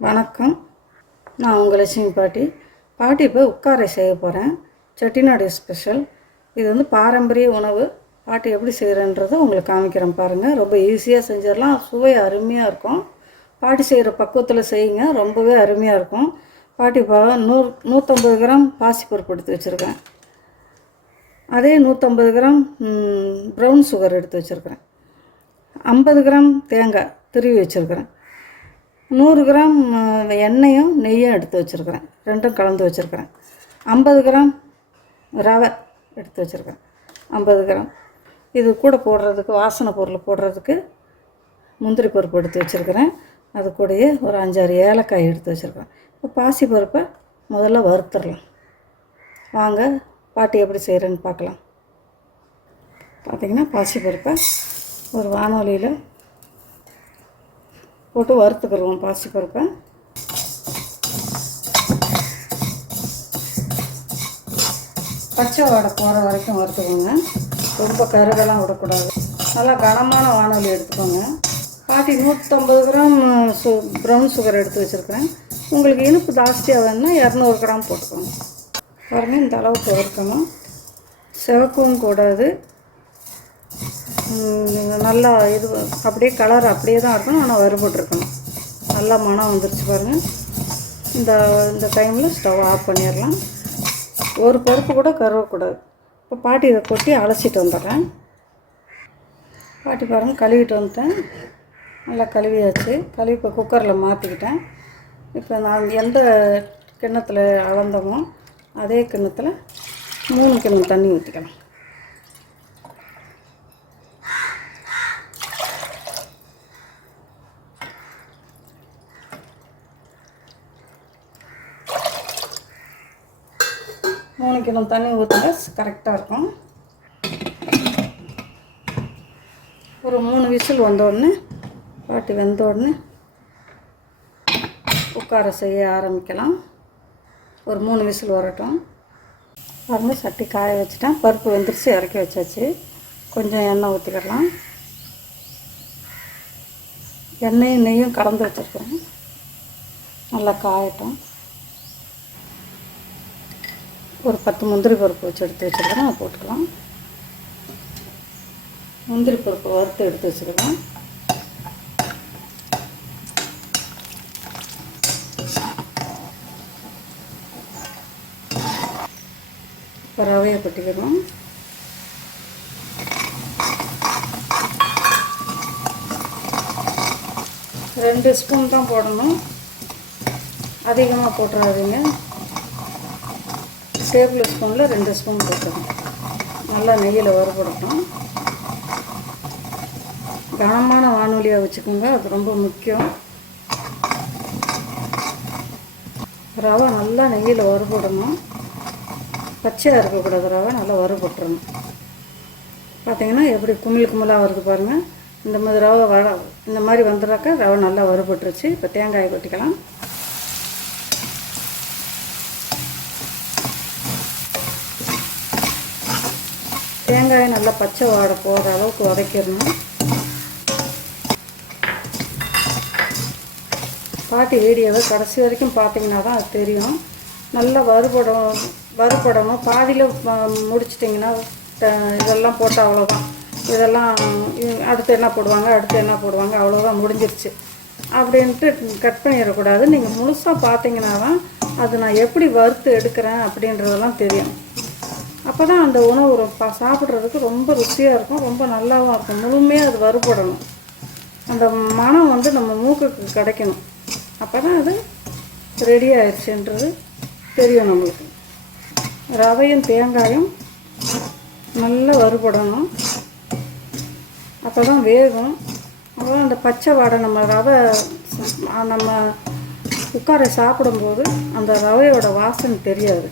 வணக்கம். நான் உங்கள் லட்சுமி பாட்டி. பாட்டி இப்போ உட்காரை செய்ய போகிறேன் செட்டிநாடு ஸ்பெஷல் இது வந்து பாரம்பரிய உணவு. பாட்டி எப்படி செய்கிறன்றதை உங்களுக்கு காமிக்கிறேன் பாருங்கள் ரொம்ப ஈஸியாக செஞ்சிடலாம். சுவை அருமையாக இருக்கும். பாட்டி செய்கிற பக்குவத்தில் செய்யுங்க. ரொம்பவே அருமையாக இருக்கும். பாட்டி பா நூறு நூற்றம்பது கிராம் பாசிப்பருப்பு எடுத்து வச்சுருக்கேன். அதே நூற்றம்பது கிராம் ப்ரௌன் சுகர் எடுத்து வச்சுருக்கிறேன் ஐம்பது கிராம் தேங்காய் திருவி வச்சுருக்கிறேன். நூறு கிராம் எண்ணெயும் நெய்யும் எடுத்து வச்சுருக்கிறேன். ரெண்டும் கலந்து வச்சுருக்கிறேன். ஐம்பது கிராம் ரவை எடுத்து வச்சுருக்கேன் ஐம்பது கிராம். இது கூட போடுறதுக்கு வாசனை பொருள் போடுறதுக்கு முந்திரி பருப்பு எடுத்து வச்சுருக்கிறேன். அது கூடயே ஒரு அஞ்சாறு ஏலக்காய் எடுத்து வச்சுருக்கிறேன். இப்போ பாசி பருப்பை முதல்ல வறுத்துடலாம். வாங்க பாட்டி எப்படி செய்கிறேன்னு பார்க்கலாம். பார்த்திங்கன்னா பாசி பருப்பை ஒரு வானொலியில் போட்டு வறுத்துக்கிடுவோம் பாசி பருப்பை பச்சை வாடை போகிற வரைக்கும் வறுத்துக்கோங்க. ரொம்ப கருகெல்லாம் விடக்கூடாது. நல்லா கனமான வானொலி எடுத்துக்கோங்க. பாட்டி நூற்றம்பது கிராம் சு ப்ரௌன் சுகர் எடுத்து வச்சுருக்கிறேன். உங்களுக்கு இனிப்பு ஜாஸ்தியாக வேணும்னா இரநூறு கிராம் போட்டுக்கோங்க. பாருங்கள் இந்த அளவுக்கு வறுக்கணும். சிவக்கவும் கூடாது. நல்லா இது அப்படியே கலர் அப்படியே தான் இருக்கணும். ஆனால் வறுபட்டுருக்கணும். நல்லா மனம் வந்துருச்சு பாருங்கள் இந்த இந்த டைமில் ஸ்டவ் ஆஃப் பண்ணிடலாம். ஒரு பருப்பு கூட கருவக்கூடாது. இப்போ பாட்டி இதை கொட்டி அலசிட்டு வந்துடுறேன். பாட்டி பாருங்கள் கழுவிட்டு வந்துட்டேன். நல்லா கழுவியாச்சு. கழுவி இப்போ குக்கரில் மாற்றிக்கிட்டேன் இப்போ நான் எந்த கிண்ணத்தில் அளந்தோமோ அதே கிண்ணத்தில் மூணு கிண்ணம் தண்ணி ஊற்றிக்கலாம் மூணு தண்ணி ஊற்றுங்க கரெக்டாக இருக்கும். ஒரு மூணு விசில் வந்தோடனே பாட்டி வெந்த உடனே உட்கார செய்ய ஆரம்பிக்கலாம். ஒரு மூணு விசில் வரட்டும். வந்து சட்டி காய வச்சுட்டேன். பருப்பு வெந்துருச்சு இறக்கி வச்சாச்சு. கொஞ்சம் எண்ணெய் ஊற்றிக்கிடலாம் எண்ணெயும் நெய்யும் கலந்து வச்சுருக்கேன். நல்லா காயட்டும். ஒரு பத்து முந்திரி பருப்பு வச்சு எடுத்து வச்சுருக்கேன். அதை போட்டுக்கலாம். முந்திரி பருப்பு வறுத்து எடுத்து வச்சுருக்கோம் இப்போ ரவையை கொட்டிக்கிறோம் ரெண்டு ஸ்பூன் தான் போடணும். அதிகமாக போட்டுறாதீங்க. டேபிள் ஸ்பூனில் ரெண்டு ஸ்பூன் போட்டுக்கணும். நல்லா நெய்யில் வறுபடட்டும். கனமான வானொலியாக வச்சுக்கோங்க. அது ரொம்ப முக்கியம். ரவை நல்லா நெய்யில் வறுபடணும். பச்சையாக இருக்கக்கூடாது ரவை நல்லா வறுபட்டுறணும். பார்த்தீங்கன்னா எப்படி குமிழ் குமிழாக வருது பாருங்கள் இந்த மாதிரி ரவை வர இந்த மாதிரி வந்துடாக்கா ரவை நல்லா வறுபட்டுருச்சு. இப்போ தேங்காயை கொட்டிக்கலாம். தேங்காயை நல்லா பச்சை வாட போகிற அளவுக்கு உடைக்கிடணும் பாட்டி வீடியோவை கடைசி வரைக்கும் பார்த்தீங்கன்னா தான் அது தெரியும். நல்லா வறுபடும் வறுபடணும். பாதியில் முடிச்சிட்டிங்கன்னா இதெல்லாம் போட்டால் அவ்வளோதான் இதெல்லாம் அடுத்து என்ன போடுவாங்க அடுத்து என்ன போடுவாங்க அவ்வளோதான் முடிஞ்சிருச்சு. அப்படின்ட்டு கட் பண்ணிடக்கூடாது. நீங்கள் முழுசாக பார்த்தீங்கன்னா தான் அது நான் எப்படி வறுத்து எடுக்கிறேன் அப்படின்றதெல்லாம் தெரியும். அப்போ தான் அந்த உணவு ரொம்ப சாப்பிட்றதுக்கு ரொம்ப ருசியாக இருக்கும் ரொம்ப நல்லாவும் இருக்கும். முழுமையாக அது வறுபடணும். அந்த மனம் வந்து நம்ம மூக்குக்கு கிடைக்கணும். அப்போ தான் அது ரெடி ஆயிடுச்சுன்றது தெரியும் நம்மளுக்கு. ரவையும் தேங்காயும் நல்லா வறுபடணும். அப்போ தான் வேகும். அப்போ அந்த பச்சை வாடை நம்ம ரவை நம்ம உட்கார சாப்பிடும்போது அந்த ரவையோட வாசனை தெரியாது.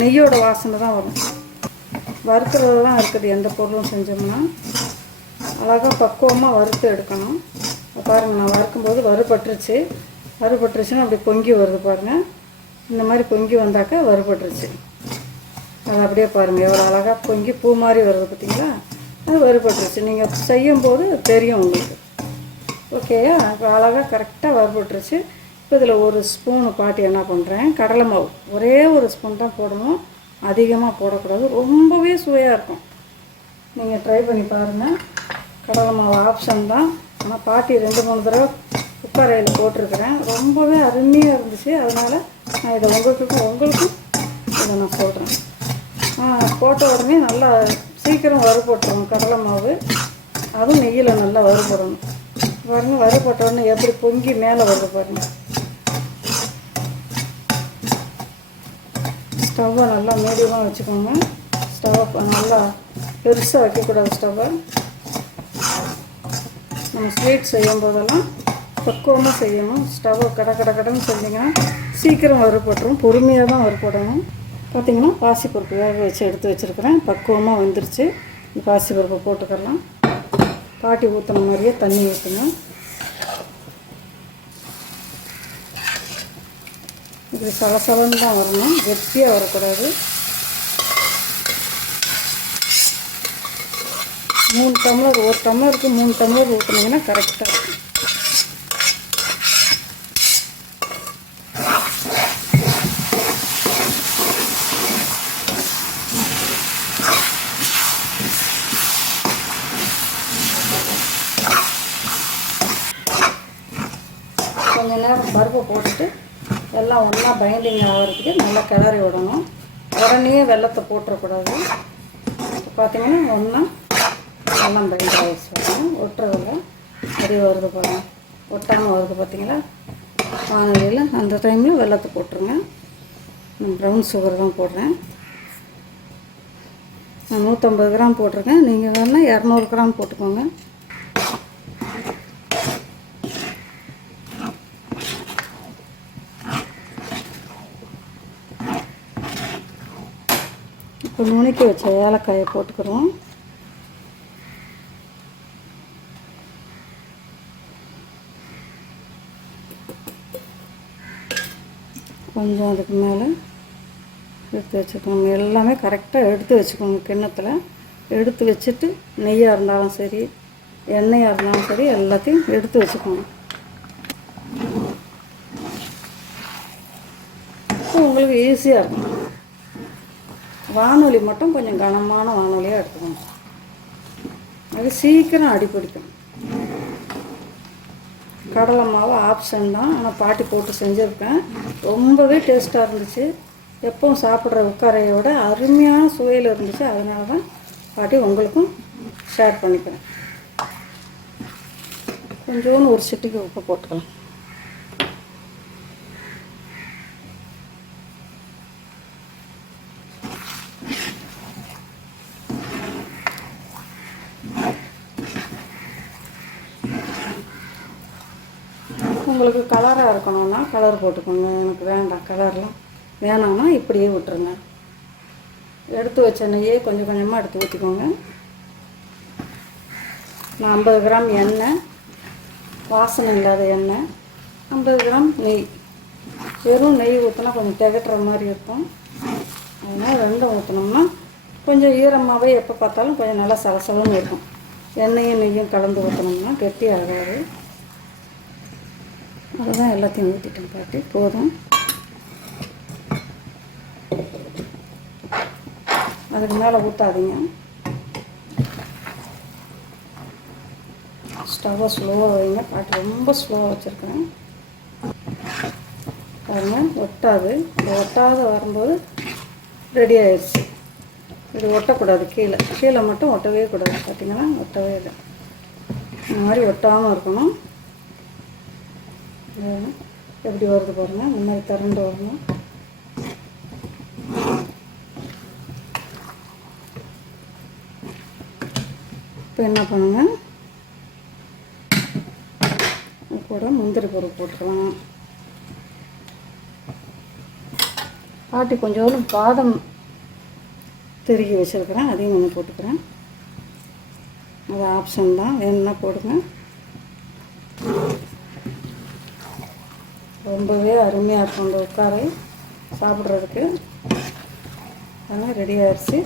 நெய்யோட வாசனை தான் வரும். வறுக்கிறது தான் இருக்குது எந்த பொருளும் செஞ்சோம்னா. அழகாக பக்குவமாக வறுத்து எடுக்கணும். பாருங்கள் நான் வறுக்கும்போது வறுபட்டுருச்சு. வறுபட்டுருச்சுன்னா அப்படி பொங்கி வருது பாருங்கள் இந்த மாதிரி பொங்கி வந்தாக்கா வறுபட்டுருச்சு. அது அப்படியே பாருங்கள் எவ்வளோ அழகாக பொங்கி பூ மாதிரி வருது பார்த்தீங்களா அது வறுபட்டுருச்சு. நீங்கள் செய்யும்போது தெரியும் உங்களுக்கு. ஓகேயா இப்போ அழகாக கரெக்டாக வறுபட்டுருச்சு. இப்போ இதில் ஒரு ஸ்பூனு பாட்டி என்ன பண்ணுறேன் கடலை மாவு. ஒரே ஒரு ஸ்பூன் தான் போடணும். அதிகமாக போடக்கூடாது. ரொம்பவே சுவையாக இருக்கும். நீங்கள் ட்ரை பண்ணி பாருங்கள் கடலை மாவு ஆப்ஷன் தான். ஆனால் பாட்டி ரெண்டு மூணு தடவை குக்கரையில் போட்டிருக்கிறேன். ரொம்பவே அருமையாக இருந்துச்சு. அதனால் நான் இதை உங்களுக்கும் உங்களுக்கும் இதை நான் சொல்கிறேன் போட்ட உடனே நல்லா சீக்கிரம் வறுபட்டுரும் கடலை மாவு. அதுவும் நெய்யில் நல்லா வறுபடணும். பாருங்க வறுபட்ட உடனே எப்படி பொங்கி மேலே வருது பாருங்கள் ஸ்டவ்வை நல்லா மீடியமாக வச்சுக்கோங்க. ஸ்டவ்வை நல்லா பெருசாக வைக்கக்கூடாது ஸ்டவ்வை. நம்ம ஸ்வீட் செய்யும் போதெல்லாம் பக்குவமாக செய்யணும். ஸ்டவ்வை கட கட கடன்னு செஞ்சிங்கன்னா சீக்கிரம் வறுப்பட்டுரும் பொறுமையாக தான் வறுப்படணும் பார்த்தீங்கன்னா பாசிப்பருப்பு வேக வச்சு எடுத்து வச்சுருக்கிறேன். பக்குவமாக வந்துருச்சு. இந்த பாசிப்பருப்பை போட்டுக்கலாம் பாட்டி ஊற்றின மாதிரியே தண்ணி ஊற்றணும் இப்படி சலசலன்னு தான் வரணும். கெட்டியாக வரக்கூடாது. மூணு டம்ளர் ஒரு டம்ளருக்கு மூணு டம்ளர் ஊற்றினீங்கன்னா கரெக்டாக இருக்கும். கொஞ்ச நேரம் பருப்பை போட்டுட்டு எல்லாம் ஒன்றா பைண்டிங் ஆகிறதுக்கு நல்லா கிளறி விடணும். உடனே வெள்ளத்தை போட்டுறக்கூடாது. பார்த்தீங்கன்னா ஒன்றா எல்லாம் பைண்ட் ஆகிடுச்சு பாருங்க ஒட்டுறதில்ல அப்படியே வருது பாருங்க. ஒட்டாமல் வருது பார்த்தீங்களா வானொலியில் அந்த டைமில் வெள்ளத்தை போட்டுருங்க. நான் ப்ரௌன் சுகர் தான் போடுறேன். நான் நூற்றம்பது கிராம் போட்டிருக்கேன். நீங்கள் வேணால் இரநூறு கிராம் போட்டுக்கோங்க. இப்போ நுணுக்கி வச்ச ஏலக்காயை போட்டுக்கிறோம். கொஞ்சம் அதுக்கு மேலே எடுத்து வச்சுக்கணும். எல்லாமே கரெக்டாக எடுத்து வச்சுக்கணும் கிண்ணத்தில். எடுத்து வச்சுட்டு நெய்யாக இருந்தாலும் சரி எண்ணெயாக இருந்தாலும் சரி எல்லாத்தையும் எடுத்து வச்சுக்கணும். உங்களுக்கு ஈஸியாக இருக்கும். வானொலி மட்டும் கொஞ்சம் கனமான வானொலியாக எடுத்துக்கணும். அது சீக்கிரம் அடிப்பிடிக்கும் கடலை மாவு ஆப்ஷன் தான். ஆனால் பாட்டி போட்டு செஞ்சுருக்கேன். ரொம்பவே டேஸ்ட்டாக இருந்துச்சு. எப்பவும் சாப்பிட்ற உட்காரையோட அருமையான சுவையில் இருந்துச்சு. அதனால தான் பாட்டி உங்களுக்கும் ஷேர் பண்ணிக்கிறேன். கொஞ்சோன்னு ஒரு சிட்டிக்கு உப்பு போட்டுக்கலாம். உங்களுக்கு கலராக இருக்கணும்னா கலர் போட்டுக்கோங்க. எனக்கு வேண்டாம் கலர்லாம் வேணாம்னா இப்படியே விட்டுருங்க. எடுத்து வச்ச நெய்யை கொஞ்சம் கொஞ்சமாக எடுத்து ஊற்றிக்கோங்க நான் ஐம்பது கிராம் எண்ணெய் வாசனை இல்லாத எண்ணெய் ஐம்பது கிராம் நெய். வெறும் நெய் ஊற்றினா கொஞ்சம் திகட்டுற மாதிரி இருக்கும். அதனால் ரெண்டும் ஊற்றினோம்னா கொஞ்சம் ஈரமாகவே எப்போ பார்த்தாலும் கொஞ்சம் நல்லா சலசலன்னு இருக்கும். எண்ணெயும் நெய்யும் கலந்து ஊற்றணும்னா கெட்டி ஆகாது அதுதான் எல்லாத்தையும் ஊற்றிட்டேன் பாட்டி. போதும். அதுக்கு மேலே ஊற்றாதீங்க ஸ்டவ்வை ஸ்லோவாக வைங்க. பாட்டி ரொம்ப ஸ்லோவாக வச்சுருக்கேன் பாருங்கள் ஒட்டாது. ஒட்டாத வரும்போது ரெடி ஆயிடுச்சு. இது ஒட்டக்கூடாது கீழே. கீழே மட்டும் ஒட்டவே கூடாது பார்த்தீங்கன்னா ஒட்டவே இல்லை. இந்த மாதிரி ஒட்டாமல் இருக்கணும். எப்படி வருது பாருங்கள் இந்த மாதிரி திரண்டு வரணும். இப்போ என்ன பண்ணுங்க? கூட முந்திரி பருப்பு போட்டுக்கலாம். பாட்டி கொஞ்சோண்டு பாதம் திருகி வச்சுருக்கிறேன் அதையும் ஒன்று போட்டுக்கிறேன். அது ஆப்ஷன் தான். வேணும்னா போடுங்க. ரொம்பவே அருமையாக இருக்கும் இந்த உட்காரை சாப்பிட்றதுக்கு. அதெல்லாம் ரெடி ஆயிடுச்சு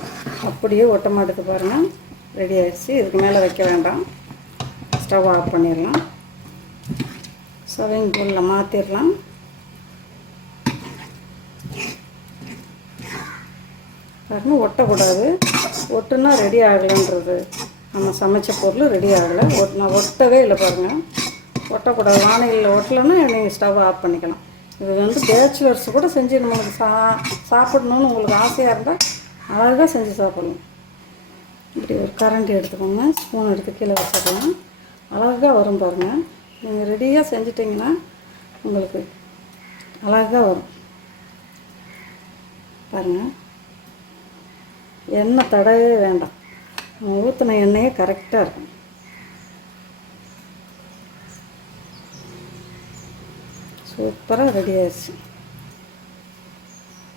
அப்படியே ஒட்ட மாட்டுக்கு பாருங்கள் ரெடி ஆயிடுச்சு இதுக்கு மேலே வைக்க வேண்டாம். ஸ்டவ் ஆஃப் பண்ணிடலாம். சவைங் போலில் மாற்றிடலாம் பாருங்க ஒட்டக்கூடாது. ஒட்டுனா ரெடி ஆகலைன்றது. நம்ம சமைச்ச பொருள் ரெடி ஆகலை. ஒட் நான் ஒட்டவே இல்லை பாருங்கள் ஒட்டக்கூடாது. வானிலையில் ஒட்டலைன்னா நீங்கள் ஸ்டவ் ஆஃப் பண்ணிக்கலாம். இது வந்து பேச்சுலர்ஸ் கூட செஞ்சு நம்மளுக்கு சா சாப்பிடணுன்னு உங்களுக்கு ஆசையாக இருந்தால் அழகாக செஞ்சு சாப்பிடணும் இப்படி ஒரு கரண்டி எடுத்துக்கோங்க. ஸ்பூன் எடுத்து கீழே வச்சிடலாம். அழகாக வரும் பாருங்கள் நீங்கள் ரெடியாக செஞ்சிட்டிங்கன்னா உங்களுக்கு அழகாக வரும். பாருங்கள் எண்ணெய் தடவே வேண்டாம். ஊற்றின எண்ணெயே கரெக்டாக இருக்கும். சூப்பராக ரெடி ஆயிடுச்சு.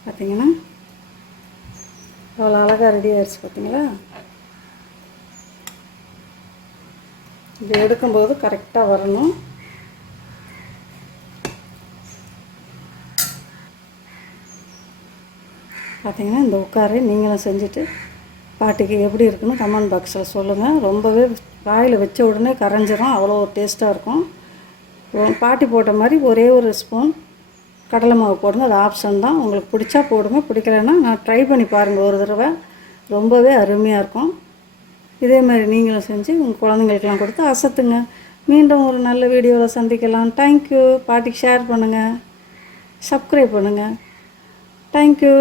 பார்த்தீங்கன்னா அவ்வளோ அழகாக ரெடி ஆயிடுச்சு பார்த்தீங்களா இது எடுக்கும்போது கரெக்டாக வரணும். பார்த்தீங்கன்னா இந்த உட்காரு நீங்களும் செஞ்சுட்டு பாட்டிக்கு எப்படி இருக்குன்னு கமெண்ட் பாக்ஸில் சொல்லுங்கள் ரொம்பவே வாயில் வச்ச உடனே கரைஞ்சிரும். அவ்வளோ டேஸ்ட்டாக இருக்கும். பாட்டி போட்ட மாதிரி ஒரே ஒரு ஸ்பூன் கடலை மாவு போடுங்க அது ஆப்ஷன் தான். உங்களுக்கு பிடிச்சா போடுங்க. பிடிக்கலன்னா நான் ட்ரை பண்ணி பாருங்கள் ஒரு தடவை ரொம்பவே அருமையாக இருக்கும். இதே மாதிரி நீங்களும் செஞ்சு உங்கள் குழந்தைங்களுக்கெல்லாம் கொடுத்து அசத்துங்க. மீண்டும் ஒரு நல்ல வீடியோவில் சந்திக்கலாம். தேங்க்யூ பாட்டிக்கு ஷேர் பண்ணுங்கள் சப்ஸ்கிரைப் பண்ணுங்கள் தேங்க்யூ